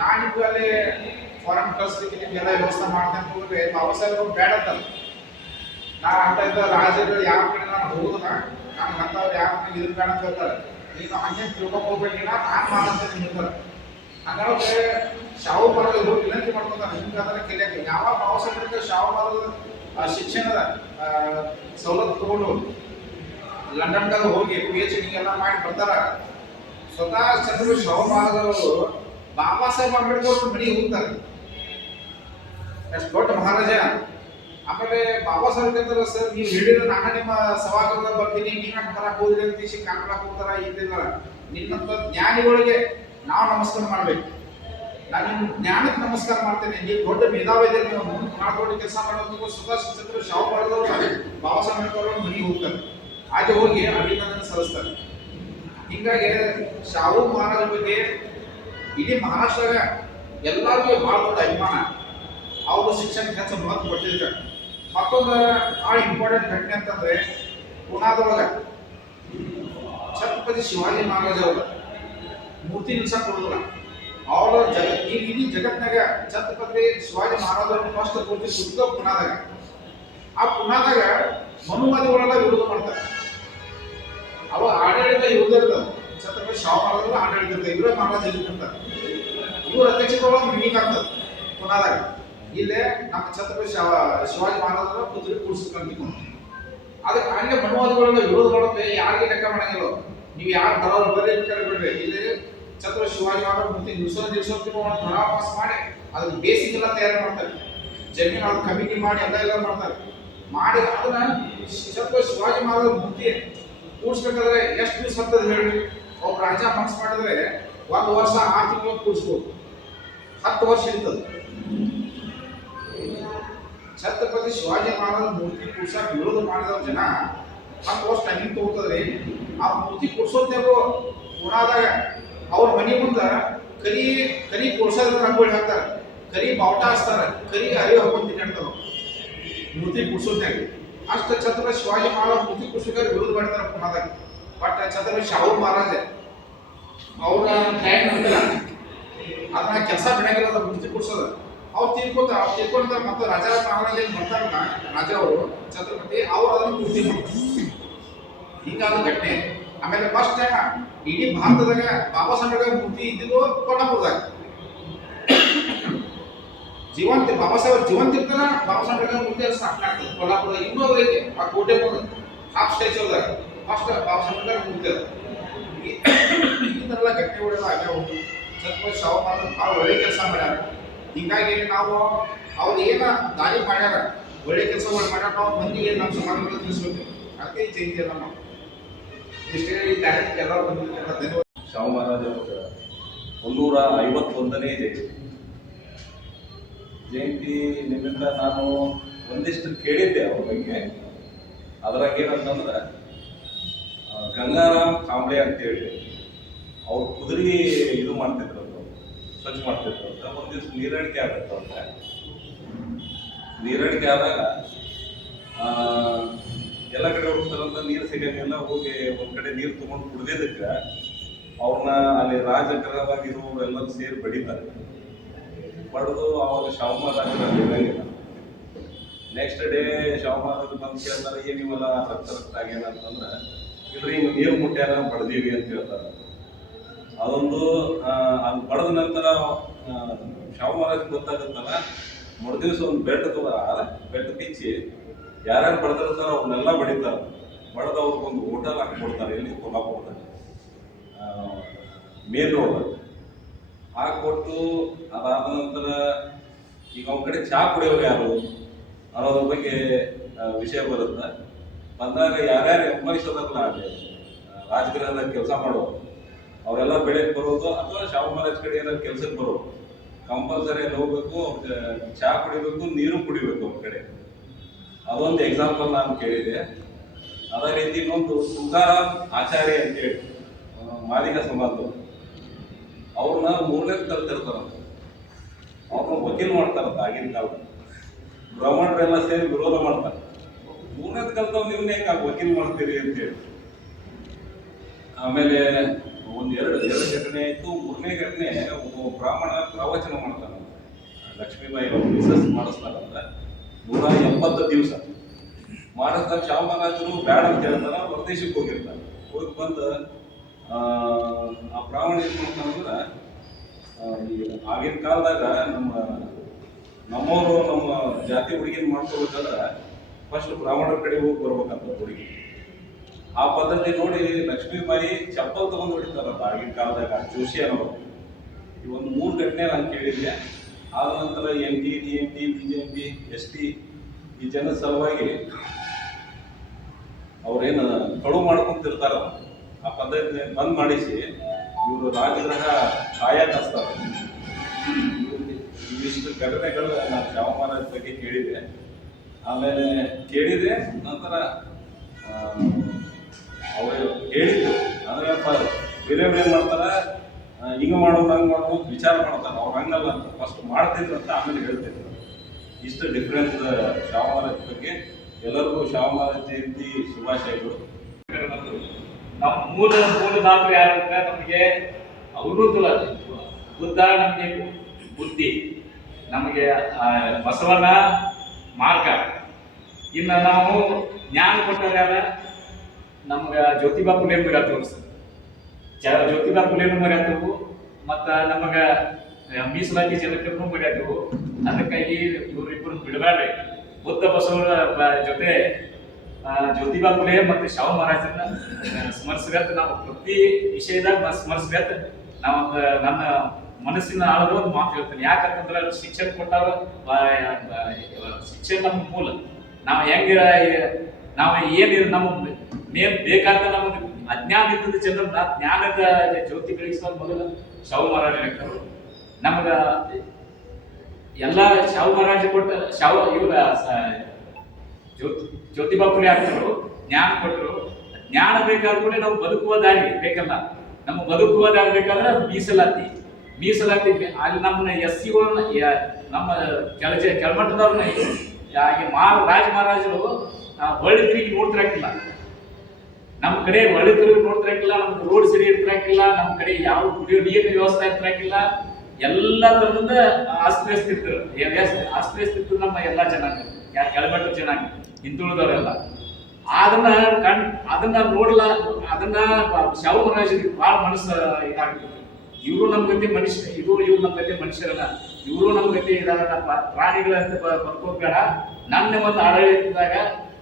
ನಾನು ನಿಮ್ಗೆ ಅಲ್ಲಿ ಫಾರನ್ ಕಳಿಸ್ಲಿಕ್ಕೆ ನಿಮ್ಗೆಲ್ಲ ವ್ಯವಸ್ಥೆ ಮಾಡ್ತೇನೆ ಹೋದ್ರೆ ಬಾಬಾ ಸಾಹೇಬ್ ಬೇಡ ಅಂತಲ್ಲ. ನಾನು ಅಂತ ಇದ್ದ ರಾಜರು ಯಾವ ಕಡೆ ನಾನು ಹೋಗುದ ನಾನು ಅಂತವ್ರು ಯಾವ ಕಡೆ ಇದು ಬೇಡ ಅಂತ ಹೇಳ್ತಾರೆ. ನೀನು ಹಂಗೆ ತಿಳ್ಕೊಂಡ್ ಹೋಗ್ಬೇಕಿಲ್ಲ ನಾನು ಮಾಡಂತ ನಿಮ್ಗೆ ಹಂಗಾದ್ರೆ ಶಾವು ಬರೋದು ಇವರು ವಿನಂತಿ ಮಾಡ್ಕೊತಾರೆ ನಿಮ್ಗೆ ಅದನ್ನ ಕಲಿಯಕ್ಕೆ ಯಾವ ಬಾಬಾ ಸಾಹೇಬ್ರಿಗೆ ಶಾವು ಬರೋದು ಶಿಕ್ಷಣದ ಸವಲತ್ತು ತಗೊಂಡು ಲಂಡನ್ದಾಗ ಹೋಗಿ PhD ಎಲ್ಲ ಮಾಡಿ ಬರ್ತಾರ. ಸ್ವತಃ ಚಂದ್ರ ಶಾವು ಮಹಾರಾಜರು ಬಾಬಾ ಸಾಹೇಬ್ ಅಂಬೇಡ್ಕರ್ ಮನೆಗೆ ಹೋಗ್ತಾರೆ. ಎಷ್ಟು ದೊಡ್ಡ ಮಹಾರಾಜ. ಆಮೇಲೆ ಬಾಬಾ ಸಾಹೇಬ್ ಹೇಳ್ತಾರೆ, ಸರ್ ನೀವು ಹೇಳಿದ್ರೆ ನಾನು ನಿಮ್ಮ ಸಭಾಗೃಹದ ಬರ್ತೀನಿ, ನೀವ್ಯಾಕೆ ಬರಕ್ ಹೋದ್ರಿ ಅಂತ ಕಾಣ್ಲಾಕ್ ಹೋಗ್ತಾರ. ಇದ್ದಿಲ್ಲ ನಿನ್ನಂತ ಜ್ಞಾನಿಗಳಿಗೆ ನಾವು ನಮಸ್ಕಾರ ಮಾಡ್ಬೇಕು. ನಾನು ನಿಮ್ಮ ಜ್ಞಾನಕ್ಕೆ ನಮಸ್ಕಾರ ಮಾಡ್ತೇನೆ. ನೀವು ದೊಡ್ಡ ಮೇಧಾವಿದೆ, ನೀವು ಮುಂದೆ ದೊಡ್ಡ ಕೆಲಸ ಮಾಡೋದಕ್ಕೂ ಸ್ವತಃ ಚಂದ್ರ ಶಾವು ಮಾಡಿದವರು ಬಾಬಾ ಸಾಹೇಬ್ ಅಂಬೇಡ್ಕರ್ ಅವ್ರ ಮನೆಗೆ ಹೋಗ್ತಾರೆ. ಹಾಗೆ ಹೋಗಿ ಅಭಿನಂದನೆ ಸಲ್ಲಿಸ್ತಾರೆ. ಹೀಗಾಗಿ ಶಾವು ಮಹಾರಾಜರ ಬಗ್ಗೆ ಇಡೀ ಮಹಾರಾಷ್ಟ್ರದಾಗ ಎಲ್ಲರಿಗೂ ಬಹಳ ದೊಡ್ಡ ಅಭಿಮಾನ. ಅವರು ಶಿಕ್ಷಣಕ್ಕೆ ಹೆಚ್ಚು ಮಹತ್ವ ಕೊಟ್ಟಿದ್ದಾರೆ. ಮತ್ತೊಂದು ಭಾಳ ಇಂಪಾರ್ಟೆಂಟ್ ಘಟನೆ ಅಂತಂದ್ರೆ ಪುನಾದೊಳಗ ಛತ್ರಪತಿ ಶಿವಾಜಿ ಮಹಾರಾಜ ಅವರು ಮೂರ್ತಿ ನಿಲ್ಸಕ್ ಕೊಡೋದಿಲ್ಲ. ಅವರ ಇಡೀ ಜಗತ್ನಾಗ ಛತ್ರಪತಿ ಶಿವಾಜಿ ಮಹಾರಾಜ ಫಸ್ಟ್ ಮೂರ್ತಿ ಸುತ್ತ ಪುನಾದಾಗ. ಆ ಪುನಾದಾಗ ಮನುವಾದಿಗಳೆಲ್ಲ ವಿರೋಧ ಮಾಡ್ತಾರೆ. ಅವ ಆಡಳಿತ ಇವ್ರದ್ದು ಛತ್ರಪತಿ ಶಿವಾಜಿ ಮಹಾರಾಜರು ಆಡಳಿತ ಇರ್ತದೆ, ಇವರೇ ಮಹಾರಾಜ ಇರ್ತಾರೆ. ಇವ್ರ ಅಧ್ಯಕ್ಷತೆಯೊಳಗೆ ಮೀಟಿಂಗ್ ಆಗ್ತದೆ ಪುನಾದಾಗ. ಇಲ್ಲೇ ನಮ್ಮ ಛತ್ರಪತಿ ಶಿವಾಜಿ ಮಹಾರಾಜರ ಪುತ್ರಿ ಕೂಡಿಸ್ಕೊಂಡು ಅದಕ್ಕೆ ಹಂಗೆ ಮನುವಾದಿಗಳೆಲ್ಲ ವಿರೋಧ ಮಾಡೋದು ಯಾರಿಗೆ ಲೆಕ್ಕ ಮಾಡಂಗಿಲ್ಲ. ನೀವು ಯಾರು ಬರೋರು ಬರೀ ಬಿಡ್ರಿ. ಇಲ್ಲಿ ಛತ್ರಪತಿ ಶಿವಾಜಿ ಮಹಾರಾಜ ಮೂರ್ತಿ ನಿಲ್ಸೋ ಪಾಸ್ ಮಾಡಿ ಅದಕ್ಕೆ ಬೇಸಿಕ್ ಎಲ್ಲ ತಯಾರು ಮಾಡ್ತಾರೆ. ಜಮೀನು ಅದು ಕಮಿಟಿ ಮಾಡಿ ಎಲ್ಲ ಮಾಡ್ತಾರೆ. ಮಾಡಿ ಅದನ್ನ ಛತ್ರಪತಿ ಶಿವಾಜಿ ಮಹಾರಾಜ ಮೂರ್ತಿ ಕೂಡಿಸ್ಬೇಕಾದ್ರೆ ಎಷ್ಟು ದಿವಸ ಹತ್ತದ ಹೇಳಿ. ಒಬ್ಬ ರಾಜ ಮನಸ್ಸು ಮಾಡಿದ್ರೆ 1 ವರ್ಷ 6 ತಿಂಗಳು ಕೂಡಿಸ್ಬೋದು, 10 ವರ್ಷ ಇರ್ತದೆ. ಛತ್ರಪತಿ ಶಿವಾಜಿ ಮಹಾರಾಜ ಮೂರ್ತಿ ಕೂಡ್ಸಕ್ ವಿರೋಧ ಮಾಡಿದವ್ರ ಜನ 10 ವರ್ಷ ಟೈಮಿಂಗ್ ತಗೋತದ್ರಿ. ಆ ಮೂರ್ತಿ ಕೂಡ್ಸೋದೇವು ಪುನಾದಾಗ ಅವ್ರ ಮನೆ ಮುಂದೆ ಕರಿ ಕೂಡ್ಸೋದ್ರ ರಂಗೋಳಿ ಹಾಕ್ತಾರೆ, ಕರಿ ಬಾವುಟ ಹಚ್ತಾರೆ, ಕರಿ ಅರಿವು ಹಾಕೊಂಡು ತಿನ್ನಾಡ್ತಾರ ಮೂರ್ತಿ ಕೂಡ್ಸೋದ್ನಾಗ. ಅಷ್ಟ ಛತ್ರಪತಿ ಶಿವಾಜಿ ಮಹಾರಾಜ ಮೂರ್ತಿ ಕೂಡ್ಸೋಕೆ ವಿರೋಧ ಮಾಡಿದಾರೆ ಪುನಾದಾಗ. ಬಟ್ ಛತ್ರಪತಿ ಶಾಹು ಮಹಾರಾಜ ಅವ್ರ ಟೈಮ್ ಅಂತಾರ ಅದನ್ನ ಕೆಲಸ ಬಿಡಂಗಿಲ್ಲ ಮೂರ್ತಿ ಕೂಡ್ಸೋದು. ಅವ್ರು ತೀರ್ಕೊಂಡ ಮತ್ತೆ ರಾಜ ಮಹಾರಾಜ ಏನ್ ಬರ್ತಾರಲ್ಲ ರಾಜ ಅವರು ಛತ್ರಪತಿ ಅವ್ರು ಅದನ್ನು ಪೂರ್ತಿ ಮಾಡ್ತಾರೆ. ಹಿಂಗಾದ ಘಟನೆ. ಆಮೇಲೆ ಫಸ್ಟ್ ಟೈಮ್ ಇಡೀ ಭಾರತದಾಗ ಬಾಬಾ ಸಾಹೇಬ್ ಮೂರ್ತಿ ಇದ್ದಿದ್ದು ಕೊಲ್ಲಾಪುರದಾಗ. ಬಾಬಾ ಸಾಹೇಬ್ ಜೀವಂತ ಇರ್ತಾರ, ಬಾಬಾ ಸಾಹೇಬ್ ಮೂರ್ತಿ ಸ್ಥಾಪನೆ ಆಗ್ತದೆ ಕೊಲ್ಲಾಪುರ. ಇನ್ನೂ ಐತೆ ಆ ಕೋಟೆ ಹಾಫ್ ಸ್ಟ್ಯಾಚ್ಯೂದಾಗ ಫಸ್ಟ್ ಬಾಬಾ ಸಾಹೇಬ್ ಮೂರ್ತಿ ಅದ. ಈ ಥರ ಘಟನೆಗಳೆಲ್ಲ ಆಗ್ಯಾವ. ಛತ್ರಪತಿ ಶಾಹು ಮಹಾರಾಜ್ ಭಾಳ ಒಳ್ಳೆ ಕೆಲಸ ಮಾಡ್ಯಾರ. ಹೀಗಾಗಿ ನಾವು ಅವ್ರು ಏನ ದಾರಿ ಮಾಡ್ಯಾರ, ಒಳ್ಳೆ ಕೆಲಸಗಳು ಮಾಡ್ಯಾರ, ನಾವು ಮಂದಿಗೆ ನಮ್ಮ ಸಮಾಜಗಳು ತಿಳಿಸ್ಬೇಕು. ಅದಕ್ಕೆ ಜಯಂತಿ ಎಲ್ಲ ನಾವು ಇಷ್ಟೇ ಡೈರೆಕ್ಟ್ ಎಲ್ಲ ಧನ್ಯವಾದ. ಶಾಹು ಮಹಾರಾಜ 151ನೇ ಜಯಂತಿ ನಿಮಿತ್ತ ನಾನು ಒಂದಿಷ್ಟು ಕೇಳಿದ್ದೆ ಅವ್ರ ಬಗ್ಗೆ. ಅದ್ರಾಗ ಏನಂತಂದ್ರೆ ಗಂಗಾರಾಮ್ ಕಾಂಬ್ಳೆ ಅಂತೇಳಿ ಅವ್ರು ಕುದುರೆ ಇದು ಮಾಡ್ತಿದ್ರು, ಸ್ವಚ್ಛ ಮಾಡ್ತಿದ್ರು ಅಂತ. ಒಂದು ದಿವಸ ನೀರಡಿಕೆ ಆಗತ್ತಂತ. ನೀರಡಿಕೆ ಆದಾಗ ಎಲ್ಲ ಕಡೆ ಹೋಗ್ತಾರಂತ, ನೀರು ಸಿಗಂಗಿಲ್ಲ. ಹೋಗಿ ಒಂದ್ ಕಡೆ ನೀರು ತಗೊಂಡು ಕುಡ್ದಿದ್ದಕ್ಕೆ ಅವ್ರನ್ನ ಅಲ್ಲಿ ರಾಜಗೃಹವಾಗಿರುವವರೆಲ್ಲರೂ ಸೇರಿ ಬಡಿತಾರೆ. ಬಡ್ದು ಅವಾಗ ಶಾಹು ಮಹಾರಾಜರಲ್ಲಿ ಇರಂಗಿಲ್ಲ. ನೆಕ್ಸ್ಟ್ ಡೇ ಶಾಹು ಮಹಾರಾಜರು ಬಂದು ಕೇಳ್ತಾರೆ, ಏನಿವಲ್ಲ ರಕ್ತ ಆಗ್ಯಾನಂತಂದ್ರೆ, ಇಲ್ರಿ ಹಿಂಗೆ ನೀರು ಮುಟ್ಟ್ಯಾರ ಬಡ್ದೀವಿ ಅಂತ ಹೇಳ್ತಾರೆ. ಅದೊಂದು ಅದು ಬಡದ ನಂತರ ಶಾಹು ಮಹಾರಾಜ್ ಗೊತ್ತಾಗುತ್ತಲ್ಲ, ದಿವಸ ಒಂದು ಬೆಟ್ಟ ಬಿಚ್ಚಿ ಯಾರ್ಯಾರು ಬಡ್ದಿರ್ತಾರ ಅವ್ರನ್ನೆಲ್ಲ ಬಡಿತಾರೆ. ಬಡ್ದು ಅವ್ರಿಗೊಂದು ಹೋಟೆಲ್ ಹಾಕ್ಕೊಡ್ತಾರೆ. ಎಲ್ಲಿ ಕೊಲ್ಲಾಪುರದಾಗ ಮೇನ್ ರೋಡ್ ಹಾಕೊಟ್ಟು ಅದಾದ ನಂತರ ಈಗ ಅವ್ನ ಕಡೆ ಚಹಾ ಕುಡಿಯೋರು ಯಾರು ಅನ್ನೋದ್ರ ಬಗ್ಗೆ ವಿಷಯ ಬರುತ್ತೆ. ಬಂದಾಗ ಯಾರ್ಯಾರು ಎಂಪ್ಲಾಯ್ಸ್ ಅದಲ್ಲ ಅಲ್ಲಿ ರಾಜಗೃಹದಾಗ ಕೆಲಸ ಮಾಡೋರು ಅವರೆಲ್ಲ ಬೆಳೆಗೆ ಬರೋದು, ಅಥವಾ ಶಾಹು ಮಹಾರಾಜ್ ಕಡೆ ಏನಾದ್ರು ಕೆಲ್ಸಕ್ಕೆ ಬರೋದು. ಕಂಪಲ್ಸರಿ ಅಲ್ಲಿ ಹೋಗ್ಬೇಕು, ಚಹಾ ಕುಡಿಬೇಕು, ನೀರು ಕುಡಿಬೇಕು ಅವ್ರ ಕಡೆ. ಅದೊಂದು ಎಕ್ಸಾಂಪಲ್ ನಾನು ಕೇಳಿದೆ. ಅದೇ ರೀತಿ ಇನ್ನೊಂದು ತುಕಾರಾಮ್ ಆಚಾರ್ಯ ಅಂತೇಳಿ ಮಾದಿಗ ಸಮಾಜದವರು, ಅವ್ರನ್ನ 3ನೇ ಕಲ್ತಿರ್ತಾರಂತ. ಅವ್ರನ್ನ ವಕೀಲ್ ಮಾಡ್ತಾರಂತ ಆಗಿನ ಕಾಲ. ಬ್ರಾಹ್ಮಣರೆಲ್ಲ ಸೇರಿ ವಿರೋಧ ಮಾಡ್ತಾರೆ. 3ನೇ ಕಲ್ತವ್ ನೀವು ಯಾಕೆ ವಕೀಲ್ ಮಾಡ್ತೀರಿ ಅಂತೇಳಿ. ಆಮೇಲೆ ಎರಡು ಘಟನೆ ಆಯ್ತು. ಮೂರನೇ ಘಟನೆ ಒಬ್ಬ ಬ್ರಾಹ್ಮಣ ಪ್ರವಚನ ಮಾಡ್ತಾನೆ, ಲಕ್ಷ್ಮೀಬಾಯಿ ಅವರು ರಿಸರ್ಚ್ ಮಾಡಿಸ್ತಾರಂತ 170 ದಿವಸ ಮಾಡಿಸ್ತಾರೆ. ಚಾಮರಾಜರು ಬೇಡ ಅಂತ ಹೇಳ್ತಾರ, ಹೊರದೇಶಕ್ಕೆ ಹೋಗಿರ್ತಾರೆ. ಹೋಗಿ ಬಂದು ಆ ಬ್ರಾಹ್ಮಣ ಏನ್ ಮಾಡ್ತಾನಂದ್ರೆ, ಆಗಿನ ಕಾಲದಾಗ ನಮ್ಮವರು ನಮ್ಮ ಜಾತಿ ಹುಡುಗಿನ ಮಾಡ್ಕೋಬೇಕಾದ್ರೆ ಫಸ್ಟ್ ಬ್ರಾಹ್ಮಣರ ಕಡೆ ಹೋಗಿ ಬರ್ಬೇಕಂತ ಹುಡುಗಿ. ಆ ಪದ್ಧತಿ ನೋಡಿ ಲಕ್ಷ್ಮೀಬಾಯಿ ಚಪ್ಪಲ್ ತಗೊಂಡು ಹೊಡಿತಾರಲ್ಲ ಆಗಿನ ಕಾಲದಾಗ ಜೋಶಿ ಅನ್ನೋರು. ಈ ಒಂದು 3 ಘಟನೆ ನಾನು ಕೇಳಿದ್ದೆ. ಆದ ನಂತರ ND, DMD, BJP, ST ಈ ಜನದ ಸಲುವಾಗಿ ಅವ್ರೇನು ಕಳು ಮಾಡ್ಕೊಂತಿರ್ತಾರ, ಆ ಪದ್ಧತಿ ಬಂದ್ ಮಾಡಿಸಿ ಇವರು ರಾಜಗೃಹ ಕಾಯಕಸ್ತಾರೆ. ಇವಿಷ್ಟು ಘಟನೆಗಳು ನಾನು ಶಾವಮಾನ ಬಗ್ಗೆ ಕೇಳಿದೆ. ಆಮೇಲೆ ಕೇಳಿದೆ ನಂತರ ಅವರು ಹೇಳಿದ್ರು ಅಂದ್ರೆ ಬೇರೆಯವ್ರು ಏನ್ ಮಾಡ್ತಾರ, ಹಿಂಗ ಮಾಡೋದು ಹಂಗೆ ಮಾಡ್ಬೋದು ವಿಚಾರ ಮಾಡ್ತಾರೆ. ಅವ್ರು ಹಂಗಲ್ಲ ಅಂತ ಫಸ್ಟ್ ಮಾಡ್ತಿದ್ರು ಅಂತ ಆಮೇಲೆ ಹೇಳ್ತಿದ್ರು. ಇಷ್ಟು ಡಿಫ್ರೆನ್ಸ್ ಶಾವಮಾನ ಬಗ್ಗೆ. ಎಲ್ಲರಿಗೂ ಶಾವಮಾನ ಜಯಂತಿ ಶುಭಾಶಯಗಳು. ನಮ್ಮ ಮೂಲದಾತರು ಯಾರಂದ್ರೆ ನಮಗೆ ಅವರು ಬುದ್ಧ, ನಮಗೆ ಬುದ್ಧಿ, ನಮಗೆ ಬಸವಣ್ಣ ಮಾರ್ಗ. ಇನ್ನು ನಾವು ಜ್ಞಾನ ಕೊಟ್ಟರೆ ಯಾರ ನಮ್ಗೆ ಜ್ಯೋತಿಬಾ ಫುಲೆ ಮರ್ಯಾತವು ಸರ್. ಜ್ಯೋತಿಬಾ ಫುಲೆನೂ ಮರ್ಯಾತವು, ಮತ್ತು ನಮಗೆ ಮೀಸಲಾತಿ ಜನಕರನ್ನು ಮರ್ಯಾತವು. ಅದಕ್ಕಾಗಿ ಇವರಿಬ್ಬರು ಬಿಡಬೇಡ್ರಿ. ಬುದ್ಧ ಬಸವರ ಜೊತೆ ಜ್ಯೋತಿಬಾ ಫುಲೆ ಮತ್ತು ಶಾಹು ಮಹಾರಾಜರನ್ನ ಸ್ಮರಿಸ್ಬೇಕ. ನಾವು ಪ್ರತಿ ವಿಷಯದಾಗ ಸ್ಮರಿಸ್ಬೇಕ. ನಾವು ನನ್ನ ಮನಸ್ಸಿನ ಆಳದ ಒಂದು ಮಾತು ಹೇಳ್ತೇನೆ. ಯಾಕಂತಂದ್ರೆ ಶಿಕ್ಷಣ ಕೊಟ್ಟಾಗ ಶಿಕ್ಷಣ ನಮ್ಮ ಮೂಲ. ನಾವು ಹೆಂಗಿರ ನಾವು ಏನಿರ ನಮ್ಮ ಮೇನ್ ಬೇಕಾದ ನಮಗೆ ಅಜ್ಞಾನ ಇದ್ದದ ಜನರನ್ನ ಜ್ಞಾನದ ಜ್ಯೋತಿ ಬೆಳೆಸುವ ಮೊದಲು ಶಾಹು ಮಹಾರಾಜ ಹೇಳ್ತಾರೆ. ನಮಗ ಎಲ್ಲ ಶಾಹು ಮಹಾರಾಜ ಕೊಟ್ಟ ಇವ್ರ ಜ್ಯೋತಿಬಾ ಫುಲೆ ಆಗ್ತರು ಜ್ಞಾನ ಕೊಟ್ಟರು. ಜ್ಞಾನ ಬೇಕಾದ್ರೂ ಕೂಡ ನಾವು ಬದುಕುವ ದಾರಿ ಬೇಕಲ್ಲ. ನಮ್ಮ ಬದುಕುವ ದಾರಿ ಬೇಕಾದ್ರೆ ಮೀಸಲಾತಿ ಅಲ್ಲಿ ನಮ್ಮನ್ನ SC-ಗಳನ್ನ ನಮ್ಮ ಕೆಳಮಟ್ಟದವ್ರನ್ನ ರಾಜ ಮಹಾರಾಜರು ಒಳ್ಳೆ ತಿರುಗಿ ನೋಡ್ತಿರಕ್ಕಿಲ್ಲ. ನಮ್ಮ ಕಡೆ ಒಳ್ಳೆ ತಿರುಗಿ ನೋಡ್ತಿರಕ್ಕಿಲ್ಲ. ನಮ್ಗೆ ರೋಡ್ ಸರಿ ಇರ್ತಿರಕ್ಕಿಲ್ಲ. ನಮ್ಮ ಕಡೆ ಯಾವ ಕುಡಿಯೋ ನೀರಿನ ವ್ಯವಸ್ಥೆ ಇರ್ತಿರಕ್ಕಿಲ್ಲ. ಎಲ್ಲ ತರದಿಂದ ಆಸ್ತಿ ಇತ್ತು ನಮ್ಮ ಎಲ್ಲ ಜನಾಂಗ, ಕೆಳಮಟ್ಟದ ಜನಾಂಗ, ಹಿಂದುಳಿದವರೆಲ್ಲ. ಅದನ್ನ ನೋಡಲ್ಲ. ಅದನ್ನ ಶಾಹು ಮಹಾರಾಜರಿಗೆ ಬಹಳ ಮನಸ್ಸು ಇದಾಗ್ತಿತ್ತು. ಇವರು ನಮ್ಮ ಗತಿ ಮನುಷ್ಯ, ಇವ್ರು ನಮ್ಮ ಗತಿ ಮನುಷ್ಯರಲ್ಲ, ಇವರು ನಮ್ಮ ಗತಿ ಪ್ರಾಣಿಗಳಂತ ಬರ್ಕೋದ್ ಬೇಡ. ನನ್ನ ಒಂದು ಆಡಳಿತದಾಗ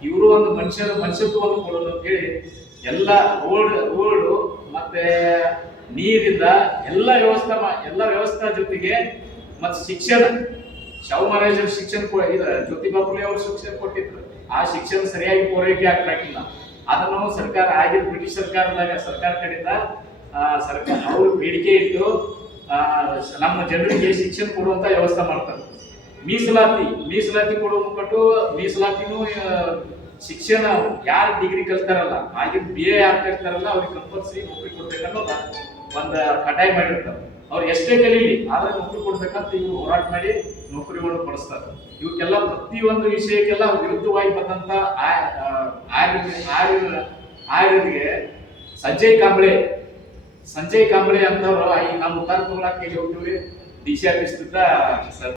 ಇವರು ಒಂದು ಮನುಷ್ಯತ್ವವನ್ನು ಕೊಡೋದು ಅಂತ ಹೇಳಿ ಎಲ್ಲ ರೋಡು ಮತ್ತೆ ನೀರಿಂದ ಎಲ್ಲ ವ್ಯವಸ್ಥೆ ಜೊತೆಗೆ ಮತ್ತೆ ಶಿಕ್ಷಣ, ಶಾಹು ಮಹಾರಾಜರ ಶಿಕ್ಷಣ ಜ್ಯೋತಿಬಾ ಫುಲೆ ಅವರು ಶಿಕ್ಷಣ ಕೊಟ್ಟಿದ್ರು. ಆ ಶಿಕ್ಷಣ ಸರಿಯಾಗಿ ಪೂರೈಕೆ ಆಗ್ತಿಲ್ಲ. ಅದನ್ನು ಸರ್ಕಾರ ಆಗಿನ ಬ್ರಿಟಿಷ್ ಸರ್ಕಾರ ಕಡೆಯಿಂದ ಅವರು ಬೇಡಿಕೆ ಇಟ್ಟು ನಮ್ಮ ಜನರಿಗೆ ಶಿಕ್ಷಣ ಕೊಡುವಂತ ವ್ಯವಸ್ಥೆ ಮಾಡ್ತಾರೆ. ಮೀಸಲಾತಿ ಕೊಟ್ಟು ಮೀಸಲಾತಿನೂ ಶಿಕ್ಷಣ ಯಾರು ಡಿಗ್ರಿ ಕಲ್ತಾರಲ್ಲ, ಆಗಿನ BA ಯಾರು ಕಲ್ತಾರಲ್ಲ ಅವ್ರಿಗೆ ಕಂಪಲ್ಸರಿ ನೌಕರಿ ಕೊಡ್ಬೇಕನ್ನೋದು ಒಂದು ಕಟಾಯಿ ಮಾಡಿರ್ತಾರೆ. ಅವ್ರು ಎಷ್ಟೇ ಕಲೀಲಿ ಆದ್ರೆ ನೌಕರಿ ಕೊಡ್ಬೇಕಂತ ಇವ್ರು ಹೋರಾಟ ಮಾಡಿ ನೌಕರಿಗಳು ಕೊಡಿಸ್ತಾರೆ. ಇವಕ್ಕೆಲ್ಲ ಪ್ರತಿಯೊಂದು ವಿಷಯಕ್ಕೆಲ್ಲ ವಿರುದ್ಧವಾಗಿ ಬಂದಂತ ಆರ್ಯರಿಗೆ ಸಂಜಯ್ ಕಾಂಬ್ಳೆ ಅಂತವ್ರು ನಮ್ಮ ಉತ್ತರ ಕರ್ನಾಟಕಕ್ಕೆ ಹೋಗ್ತೀವಿ. ದಿಶಾ